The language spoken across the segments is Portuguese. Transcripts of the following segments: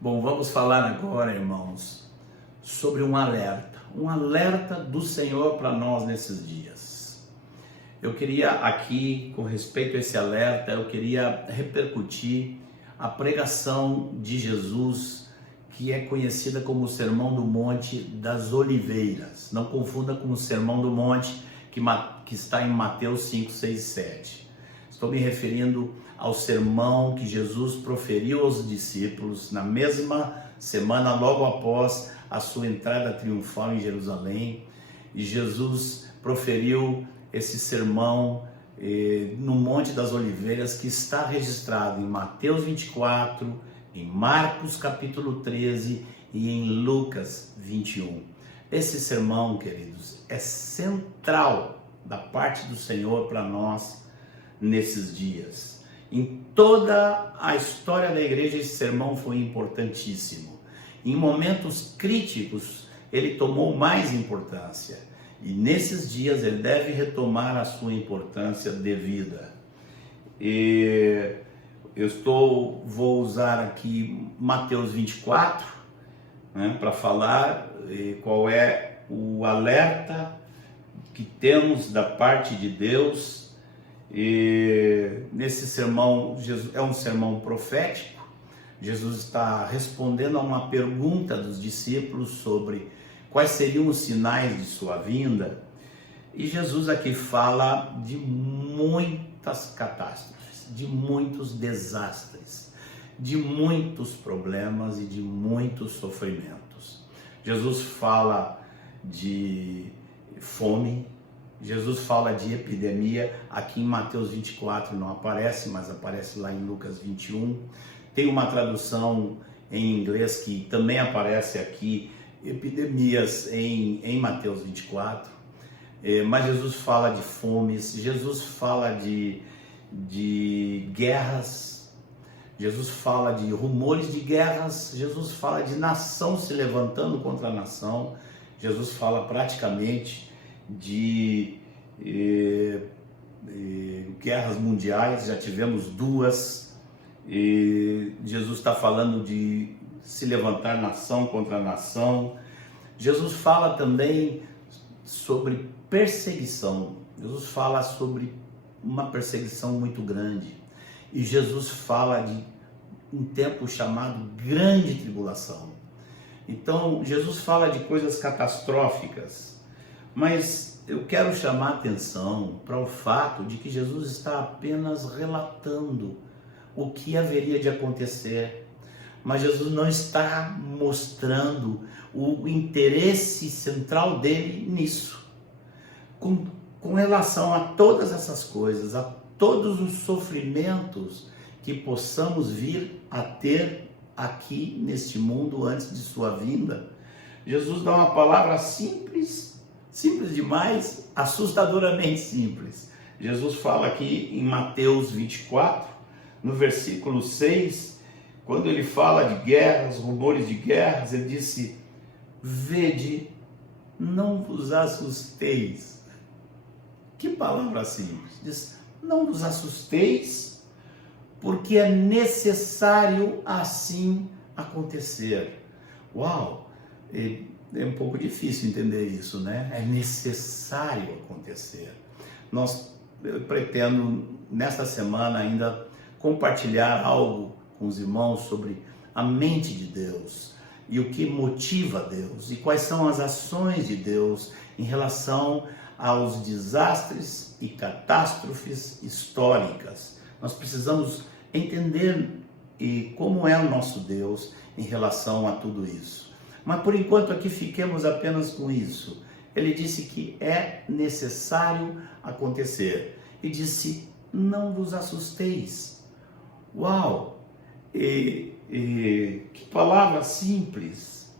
Bom, vamos falar agora, irmãos, sobre um alerta do Senhor para nós nesses dias. Eu queria aqui, com respeito a esse alerta, eu queria repercutir a pregação de Jesus, que é conhecida como o Sermão do Monte das Oliveiras. Não confunda com o Sermão do Monte que está em Mateus 5, 6 e 7. Estou me referindo ao sermão que Jesus proferiu aos discípulos na mesma semana, logo após a sua entrada triunfal em Jerusalém. E Jesus proferiu esse sermão no Monte das Oliveiras, que está registrado em Mateus 24, em Marcos capítulo 13 e em Lucas 21. Esse sermão, queridos, é central da parte do Senhor para nós nesses dias. Em toda a história da igreja, esse sermão foi importantíssimo. Em momentos críticos, ele tomou mais importância. E nesses dias, ele deve retomar a sua importância devida. Vou usar aqui Mateus 24, para falar qual é o alerta que temos da parte de Deus. E nesse sermão, é um sermão profético. Jesus está respondendo a uma pergunta dos discípulos sobre quais seriam os sinais de sua vinda. E Jesus aqui fala de muitas catástrofes, de muitos desastres, de muitos problemas e de muitos sofrimentos. Jesus fala de fome, Jesus fala de epidemia. Aqui em Mateus 24 não aparece, mas aparece lá em Lucas 21. Tem uma tradução em inglês que também aparece aqui, epidemias em Mateus 24. Mas Jesus fala de fomes, Jesus fala de guerras, Jesus fala de rumores de guerras, Jesus fala de nação se levantando contra a nação, Jesus fala praticamente de guerras mundiais, já tivemos duas. Jesus está falando de se levantar nação contra nação. Jesus fala também sobre perseguição. Jesus fala sobre uma perseguição muito grande. E Jesus fala de um tempo chamado grande tribulação. Então, Jesus fala de coisas catastróficas, mas eu quero chamar a atenção para o fato de que Jesus está apenas relatando o que haveria de acontecer, mas Jesus não está mostrando o interesse central dele nisso. Com relação a todas essas coisas, a todos os sofrimentos que possamos vir a ter aqui neste mundo antes de sua vinda, Jesus dá uma palavra simples demais, assustadoramente simples. Jesus fala aqui em Mateus 24, no versículo 6, quando ele fala de guerras, rumores de guerras, ele disse: vede, não vos assusteis. Que palavra simples. Diz: não vos assusteis, porque é necessário assim acontecer. Uau! É um pouco difícil entender isso, né? É necessário acontecer. Eu pretendo, nesta semana ainda, compartilhar algo com os irmãos sobre a mente de Deus e o que motiva Deus e quais são as ações de Deus em relação aos desastres e catástrofes históricas. Nós precisamos entender como é o nosso Deus em relação a tudo isso. Mas por enquanto aqui fiquemos apenas com isso. Ele disse que é necessário acontecer. E disse: não vos assusteis. Uau! Que palavra simples.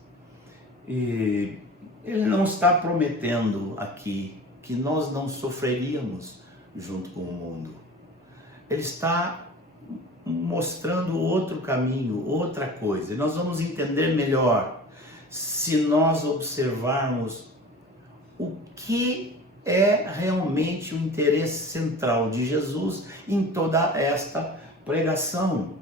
Ele não está prometendo aqui que nós não sofreríamos junto com o mundo. Ele está mostrando outro caminho, outra coisa. E nós vamos entender melhor se nós observarmos o que é realmente o interesse central de Jesus em toda esta pregação.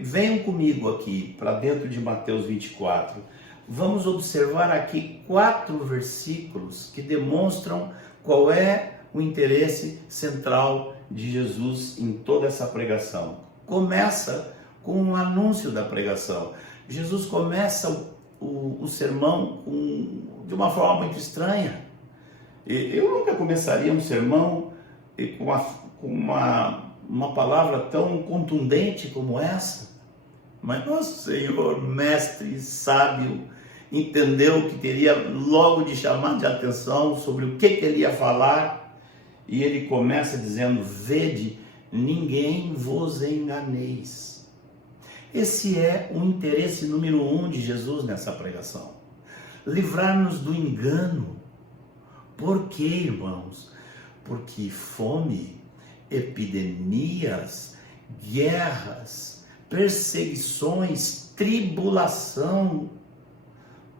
venham comigo aqui para dentro de Mateus 24. Vamos observar aqui 4 versículos que demonstram qual é o interesse central de Jesus em toda essa pregação. Começa com o anúncio da pregação. Jesus começa o sermão de uma forma muito estranha. Eu nunca começaria um sermão com uma palavra tão contundente como essa. Mas nosso Senhor, mestre, sábio, entendeu que teria logo de chamar de atenção sobre o que ele ia falar. E ele começa dizendo: vede, ninguém vos enganeis. Esse é o interesse número 1 de Jesus nessa pregação. Livrar-nos do engano. Por quê, irmãos? Porque fome, epidemias, guerras, perseguições, tribulação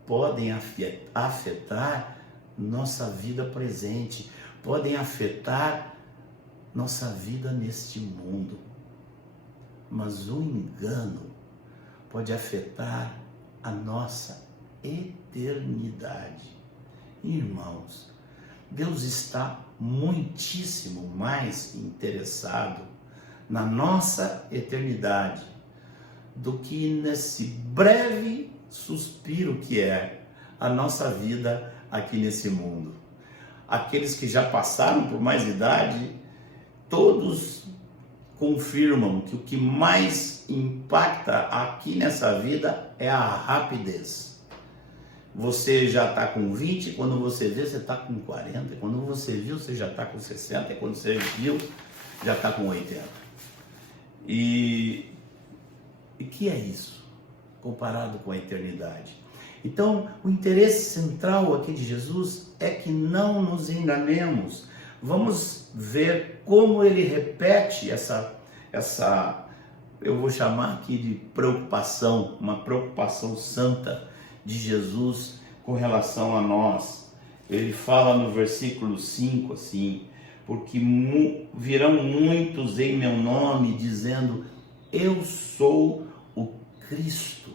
podem afetar nossa vida presente, podem afetar nossa vida neste mundo. Mas o engano pode afetar a nossa eternidade. Irmãos, Deus está muitíssimo mais interessado na nossa eternidade do que nesse breve suspiro que é a nossa vida aqui nesse mundo. Aqueles que já passaram por mais idade, todos confirmam que o que mais impacta aqui nessa vida é a rapidez. Você já está com 20, quando você vê, você está com 40. Quando você viu, você já está com 60. E quando você viu, já está com 80. E que é isso, comparado com a eternidade? Então, o interesse central aqui de Jesus é que não nos enganemos. Vamos ver como ele repete essa eu vou chamar aqui de preocupação, uma preocupação santa de Jesus com relação a nós. Ele fala no versículo 5 assim: porque virão muitos em meu nome dizendo, eu sou o Cristo.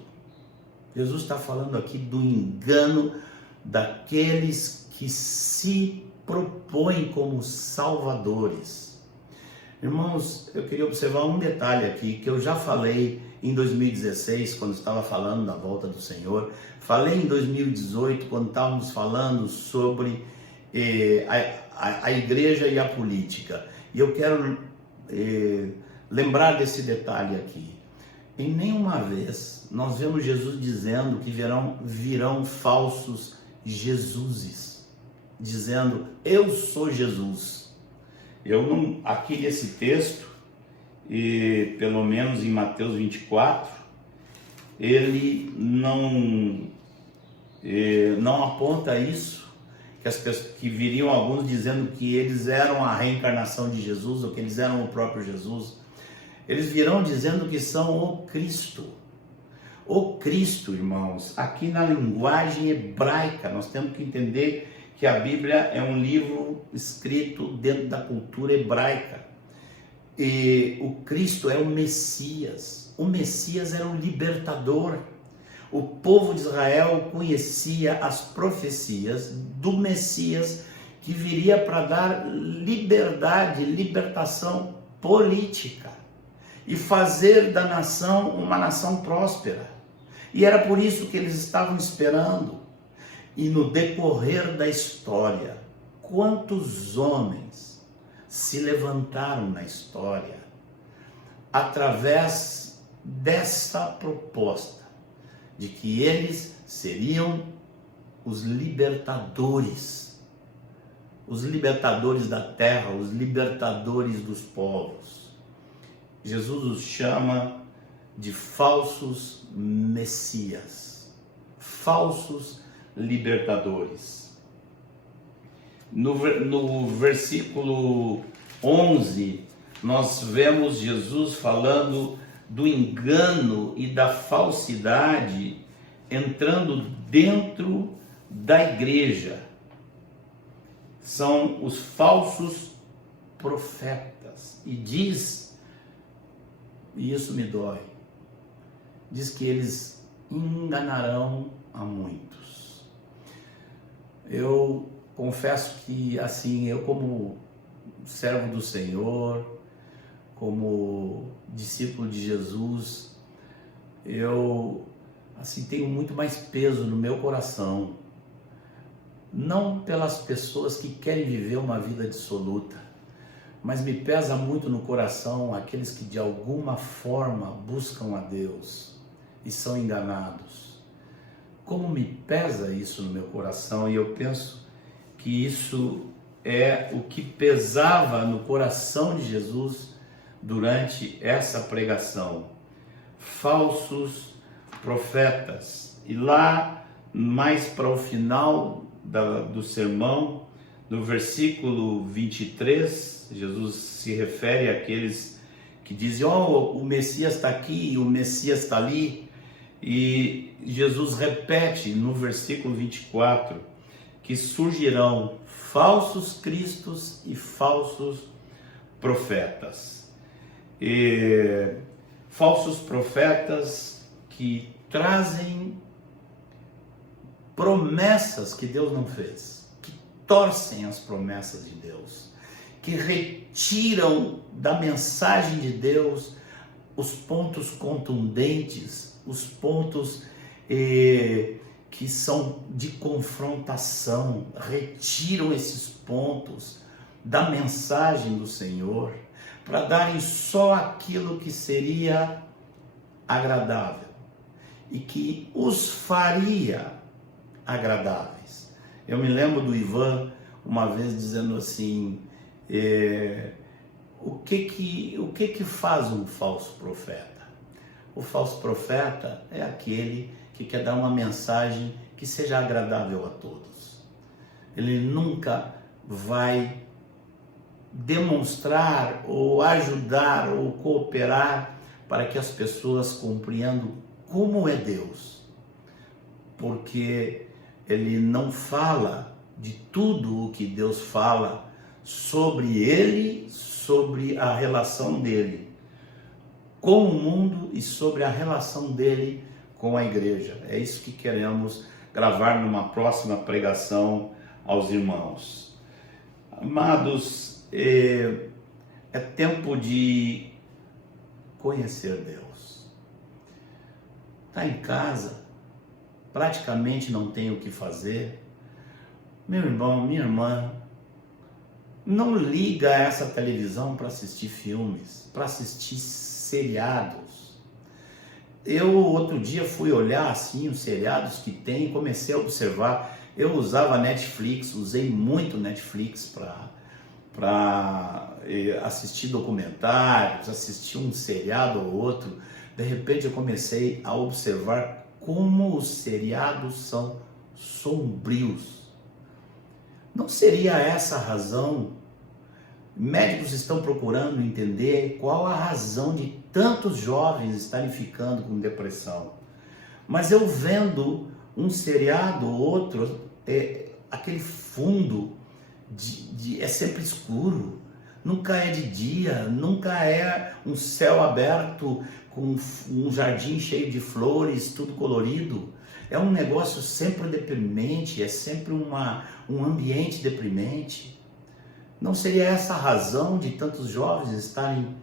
Jesus está falando aqui do engano daqueles que se propõem como salvadores. Irmãos, eu queria observar um detalhe aqui que eu já falei em 2016, quando estava falando da volta do Senhor. Falei em 2018, quando estávamos falando sobre a igreja e a política. E eu quero lembrar desse detalhe aqui. Em nenhuma vez nós vemos Jesus dizendo que virão falsos Jesuses, dizendo, eu sou Jesus. Eu não, aqui nesse texto, e pelo menos em Mateus 24, ele não aponta isso, que as pessoas, que viriam alguns dizendo que eles eram a reencarnação de Jesus, ou que eles eram o próprio Jesus. Eles virão dizendo que são o Cristo. O Cristo, irmãos, aqui na linguagem hebraica, nós temos que entender que a Bíblia é um livro escrito dentro da cultura hebraica. E o Cristo é o Messias. O Messias era o libertador. O povo de Israel conhecia as profecias do Messias que viria para dar liberdade, libertação política e fazer da nação uma nação próspera. E era por isso que eles estavam esperando. E no decorrer da história, quantos homens se levantaram na história através dessa proposta de que eles seriam os libertadores da terra, os libertadores dos povos. Jesus os chama de falsos messias, falsos libertadores. No versículo 11, nós vemos Jesus falando do engano e da falsidade entrando dentro da igreja. São os falsos profetas. E diz e isso me dói. Diz que eles enganarão a muitos. Eu confesso que, assim, eu como servo do Senhor, como discípulo de Jesus, eu, assim, tenho muito mais peso no meu coração, não pelas pessoas que querem viver uma vida dissoluta, mas me pesa muito no coração aqueles que de alguma forma buscam a Deus e são enganados. Como me pesa isso no meu coração, e eu penso que isso é o que pesava no coração de Jesus durante essa pregação. Falsos profetas. E lá, mais para o final do sermão, no versículo 23, Jesus se refere àqueles que dizem: oh, o Messias está aqui, o Messias está ali. E Jesus repete no versículo 24 que surgirão falsos cristos e falsos profetas. E falsos profetas que trazem promessas que Deus não fez, que torcem as promessas de Deus, que retiram da mensagem de Deus os pontos contundentes, os pontos que são de confrontação, retiram esses pontos da mensagem do Senhor para darem só aquilo que seria agradável e que os faria agradáveis. Eu me lembro do Ivan uma vez dizendo assim: o que faz um falso profeta? O falso profeta é aquele que quer dar uma mensagem que seja agradável a todos. Ele nunca vai demonstrar ou ajudar ou cooperar para que as pessoas compreendam como é Deus, porque ele não fala de tudo o que Deus fala sobre ele, sobre a relação dele com o mundo e sobre a relação dele com a igreja. É isso que queremos gravar numa próxima pregação aos irmãos. Amados, é tempo de conhecer Deus. Está em casa, praticamente não tem o que fazer. Meu irmão, minha irmã, não liga essa televisão para assistir filmes, para assistir seriados. Eu outro dia fui olhar assim os seriados que tem e comecei a observar. Eu usava Netflix, usei muito Netflix para assistir documentários, assistir um seriado ou outro. De repente eu comecei a observar como os seriados são sombrios. Não seria essa a razão? Médicos estão procurando entender qual a razão de tantos jovens estarem ficando com depressão. Mas eu vendo um seriado ou outro, aquele fundo é sempre escuro, nunca é de dia, nunca é um céu aberto com um jardim cheio de flores, tudo colorido. É um negócio sempre deprimente, é sempre um ambiente deprimente. Não seria essa a razão de tantos jovens estarem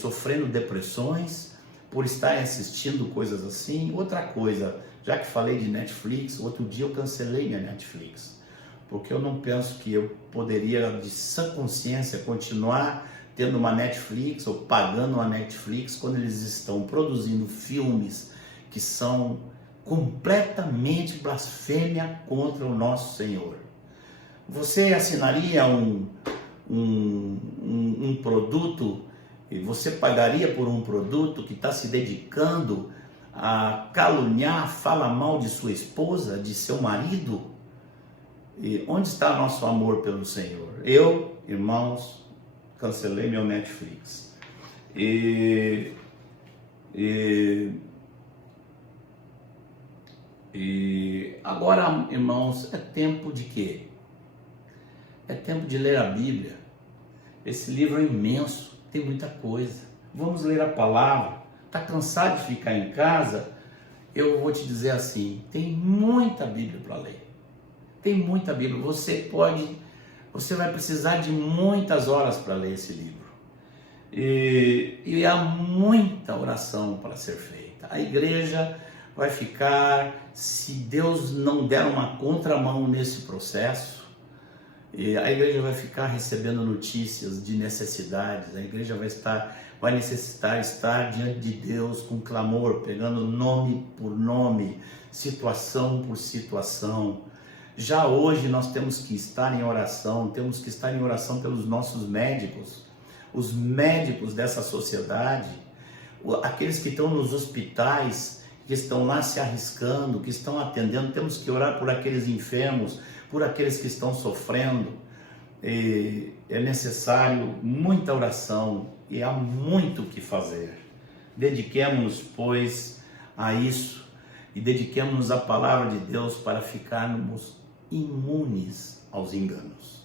sofrendo depressões por estarem assistindo coisas assim? Outra coisa, já que falei de Netflix, outro dia eu cancelei minha Netflix, porque eu não penso que eu poderia, de sã consciência, continuar tendo uma Netflix ou pagando uma Netflix quando eles estão produzindo filmes que são completamente blasfêmia contra o nosso Senhor. Você assinaria um produto e você pagaria por um produto que está se dedicando a caluniar, falar mal de sua esposa, de seu marido? E onde está nosso amor pelo Senhor? Eu, irmãos, cancelei meu Netflix. E agora, irmãos, é tempo de quê? É tempo de ler a Bíblia. Esse livro é imenso, tem muita coisa. vamos ler a palavra. Está cansado de ficar em casa? Eu vou te dizer assim, tem muita Bíblia para ler. Tem muita Bíblia. Você vai precisar de muitas horas para ler esse livro. E há muita oração para ser feita. A igreja vai ficar, se Deus não der uma contramão nesse processo, a igreja vai ficar recebendo notícias de necessidades. A igreja vai necessitar estar diante de Deus com clamor, pegando nome por nome, situação por situação. Já hoje nós temos que estar em oração pelos nossos médicos, os médicos dessa sociedade, aqueles que estão nos hospitais, que estão lá se arriscando, que estão atendendo. Temos que orar por aqueles enfermos, por aqueles que estão sofrendo. É necessário muita oração e há muito o que fazer. Dediquemo-nos, pois, a isso e dediquemo-nos à palavra de Deus para ficarmos imunes aos enganos.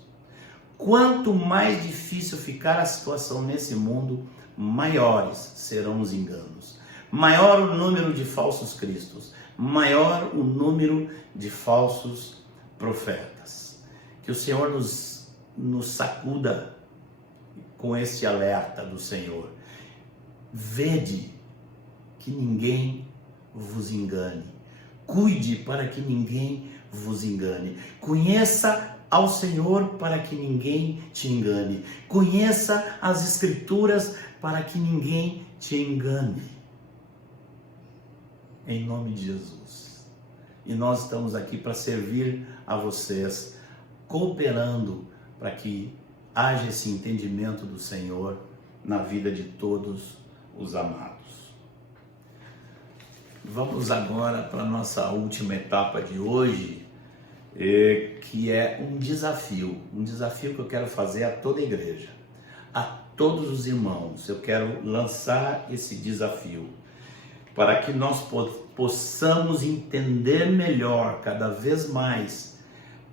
Quanto mais difícil ficar a situação nesse mundo, maiores serão os enganos. Maior o número de falsos cristos, maior o número de falsos profetas. Que o Senhor nos sacuda com esse alerta do Senhor. Vede que ninguém vos engane. Cuide para que ninguém vos engane. Conheça ao Senhor para que ninguém te engane. Conheça as Escrituras para que ninguém te engane. Em nome de Jesus. E nós estamos aqui para servir a vocês, cooperando para que haja esse entendimento do Senhor na vida de todos os amados. Vamos agora para a nossa última etapa de hoje, que é um desafio que eu quero fazer a toda a igreja, a todos os irmãos. Eu quero lançar esse desafio para que nós possamos entender melhor, cada vez mais,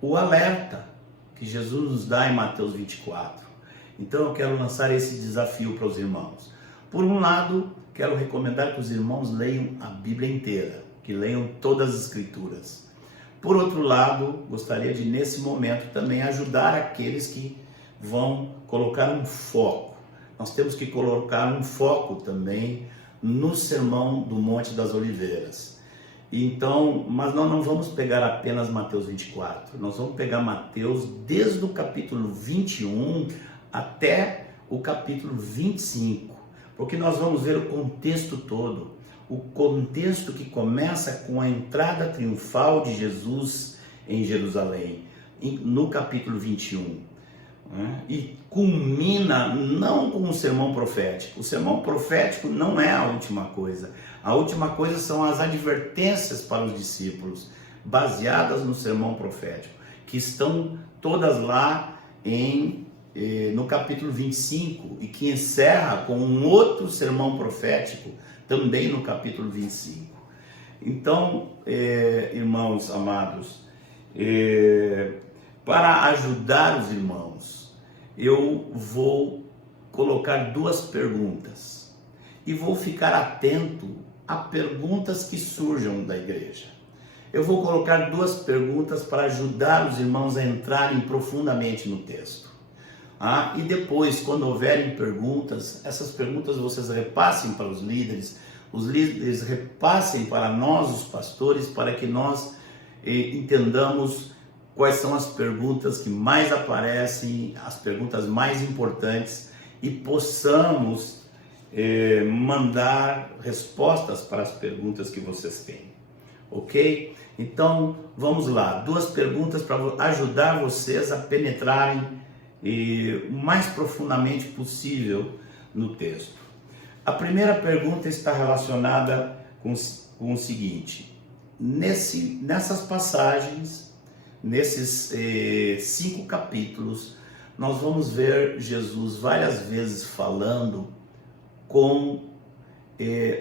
o alerta que Jesus nos dá em Mateus 24. Então eu quero lançar esse desafio para os irmãos. Por um lado, quero recomendar que os irmãos leiam a Bíblia inteira, que leiam todas as Escrituras. Por outro lado, gostaria de, nesse momento, também ajudar aqueles que vão colocar um foco. Nós temos que colocar um foco também no Sermão do Monte das Oliveiras. Então, mas nós não vamos pegar apenas Mateus 24, nós vamos pegar Mateus desde o capítulo 21 até o capítulo 25, porque nós vamos ver o contexto todo, o contexto que começa com a entrada triunfal de Jesus em Jerusalém, no capítulo 21. E culmina não com o sermão profético. O sermão profético não é a última coisa. A última coisa são as advertências para os discípulos, baseadas no sermão profético, que estão todas lá no capítulo 25 e que encerra com um outro sermão profético também no capítulo 25. Então, irmãos amados, para ajudar os irmãos, eu vou colocar duas perguntas e vou ficar atento a perguntas que surjam da igreja. Eu vou colocar duas perguntas para ajudar os irmãos a entrarem profundamente no texto. E depois, quando houverem perguntas, essas perguntas vocês repassem para os líderes repassem para nós, os pastores, para que nós entendamos quais são as perguntas que mais aparecem, as perguntas mais importantes, e possamos mandar respostas para as perguntas que vocês têm, ok? Então, vamos lá, duas perguntas para ajudar vocês a penetrarem o mais profundamente possível no texto. A primeira pergunta está relacionada com o seguinte: nessas passagens, nesses 5 capítulos, nós vamos ver Jesus várias vezes falando com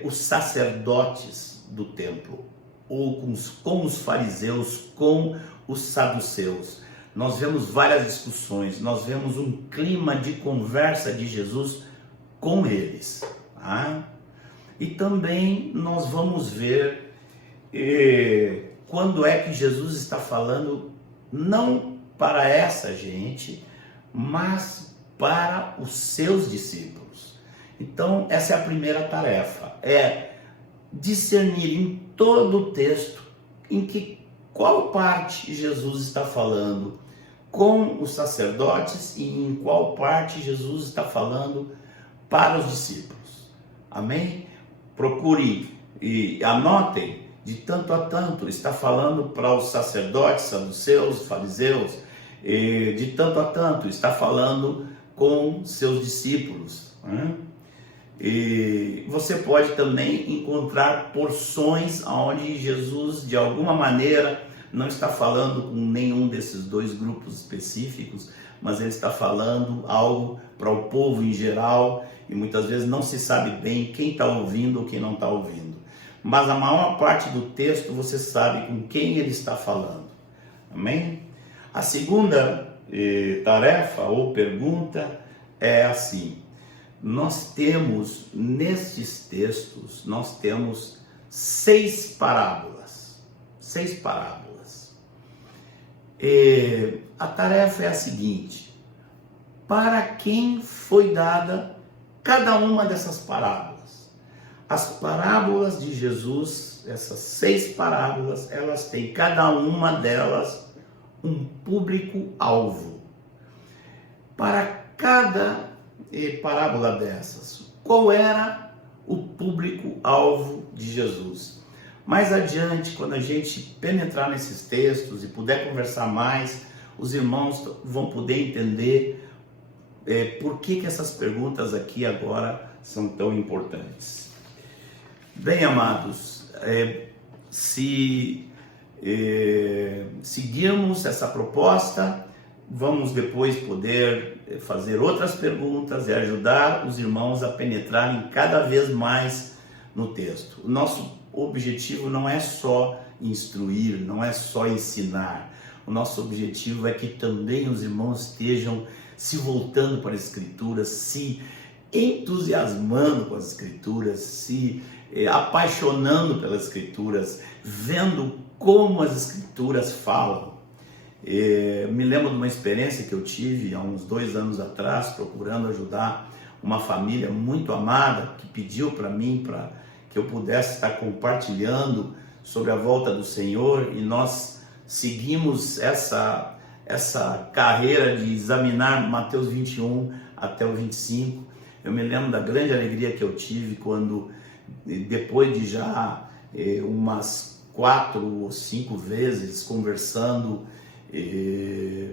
os sacerdotes do templo, ou com os fariseus, com os saduceus. Nós vemos várias discussões, nós vemos um clima de conversa de Jesus com eles. Tá? E também nós vamos ver quando é que Jesus está falando não para essa gente, mas para os seus discípulos. Então essa é a primeira tarefa, é discernir em todo o texto qual parte Jesus está falando com os sacerdotes e em qual parte Jesus está falando para os discípulos. Amém? Procure e anotem, de tanto a tanto está falando para os sacerdotes, saduceus, fariseus, de tanto a tanto está falando com seus discípulos. E você pode também encontrar porções onde Jesus, de alguma maneira, não está falando com nenhum desses dois grupos específicos, mas ele está falando algo para o povo em geral, e muitas vezes não se sabe bem quem está ouvindo ou quem não está ouvindo. Mas a maior parte do texto você sabe com quem ele está falando. Amém? A segunda tarefa ou pergunta é assim: nós temos nestes textos, nós temos 6 parábolas. 6 parábolas. A tarefa é a seguinte: para quem foi dada cada uma dessas parábolas? As parábolas de Jesus, essas 6 parábolas, elas têm cada uma delas um público-alvo. Para cada parábola dessas, qual era o público-alvo de Jesus? Mais adiante, quando a gente penetrar nesses textos e puder conversar mais, os irmãos vão poder entender por que essas perguntas aqui agora são tão importantes. Bem, amados, se seguirmos essa proposta, vamos depois poder fazer outras perguntas e ajudar os irmãos a penetrarem cada vez mais no texto. O nosso objetivo não é só instruir, não é só ensinar. O nosso objetivo é que também os irmãos estejam se voltando para as Escrituras, se entusiasmando com as Escrituras, se apaixonando pelas Escrituras, vendo como as Escrituras falam. Me lembro de uma experiência que eu tive há uns 2 anos atrás, procurando ajudar uma família muito amada, que pediu para mim para que eu pudesse estar compartilhando sobre a volta do Senhor, e nós seguimos essa carreira de examinar Mateus 21 até o 25. Eu me lembro da grande alegria que eu tive quando, depois de já umas 4 ou 5 vezes conversando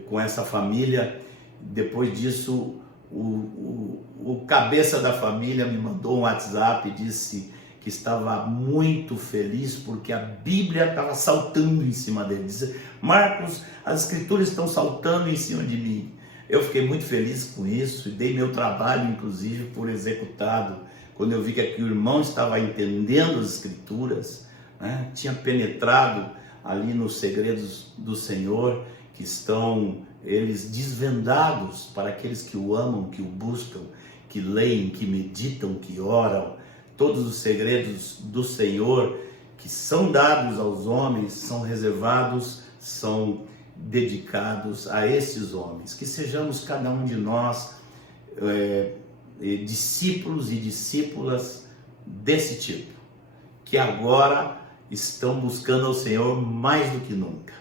com essa família, depois disso o cabeça da família me mandou um WhatsApp e disse que estava muito feliz porque a Bíblia estava saltando em cima dele. Disse: Marcos, as Escrituras estão saltando em cima de mim. Eu fiquei muito feliz com isso e dei meu trabalho, inclusive, por executado, quando eu vi que aqui o irmão estava entendendo as Escrituras, né? Tinha penetrado ali nos segredos do Senhor, que estão eles desvendados para aqueles que o amam, que o buscam, que leem, que meditam, que oram. Todos os segredos do Senhor que são dados aos homens são reservados, são dedicados a esses homens. Que sejamos cada um de nós discípulos e discípulas desse tipo, que agora estão buscando ao Senhor mais do que nunca.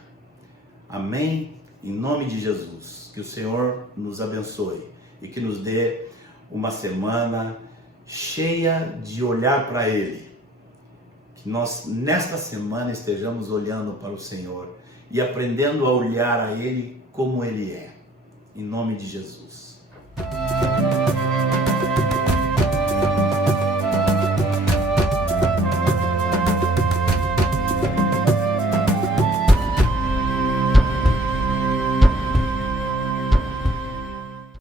Amém? Em nome de Jesus, que o Senhor nos abençoe e que nos dê uma semana cheia de olhar para Ele. Que nós, nesta semana, estejamos olhando para o Senhor e aprendendo a olhar a Ele como Ele é. Em nome de Jesus.